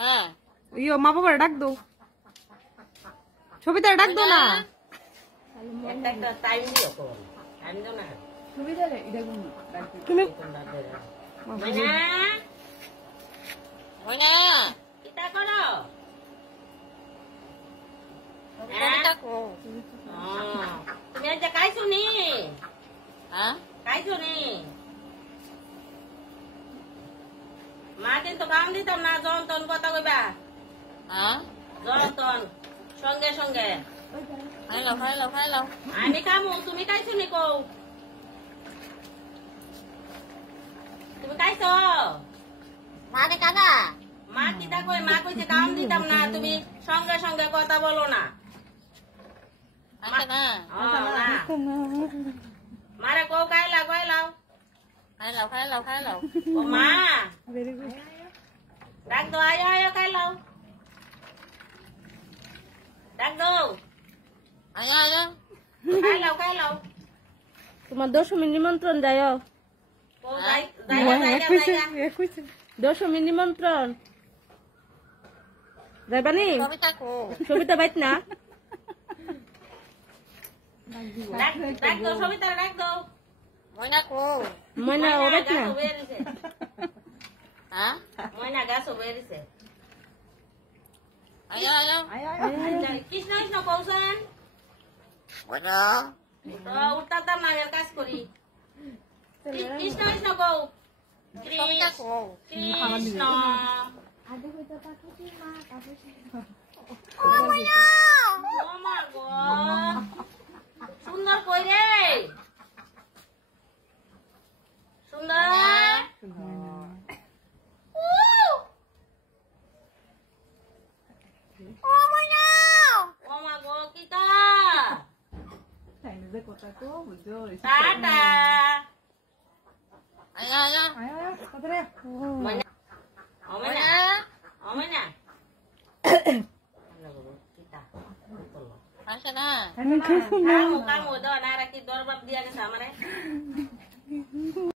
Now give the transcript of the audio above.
হ্যাঁ ইয়ো মা বাবার ডাক দাও ছবিতে ডাক দাও না একটা টাইম দিও তো টাইম দাও না ছবিটা এটা কোন তুমি ময়না ময়না কিটা করো তুমি আজ খাইছো নি হ্যাঁ খাইছো নি মা কিন্তু কাম দিতাম না যন্তন কথা কইবা হ্যাঁ যন্তন সঙ্গে সঙ্গে খাইলো আমি খামু তুমি খাইছো নি কও তুমি খাইছো মাকে কাকা মা কিটা কই মা কইছে কাম দিতাম না তুমি সঙ্গে সঙ্গে কথা বলো না মারে কও খাইলাও ও মা ভেরি গুড ডাক দো আয় খাইলাও ডাক দো আয় খাইলাও তোমার দশমী নিমন্ত্রণ যায় ও যাই দশমী নিমন্ত্রণ যাইবানি সবিতা বাইত না ডাক দো সবিতা ডাক দো ময়না ও বাইত না হ্যাঁ ময়না গাছ বেরিয়েছে কৃষ্ণ কৃষ্ণ কৌশন তো উঠতাম না কাজ করি কৃষ্ণ কৃষ্ণ কৌ কৃষ্ণ সুন্দর কই রে সুন্দর ও মা গো কিটা কথা তো বুঝো টাটা আয়া আয় তাড়াতাড়ি ময়না অময়না কিটা আসে না কামু কামু দাও না রাখি দরবার দিয়া গেছে আমারে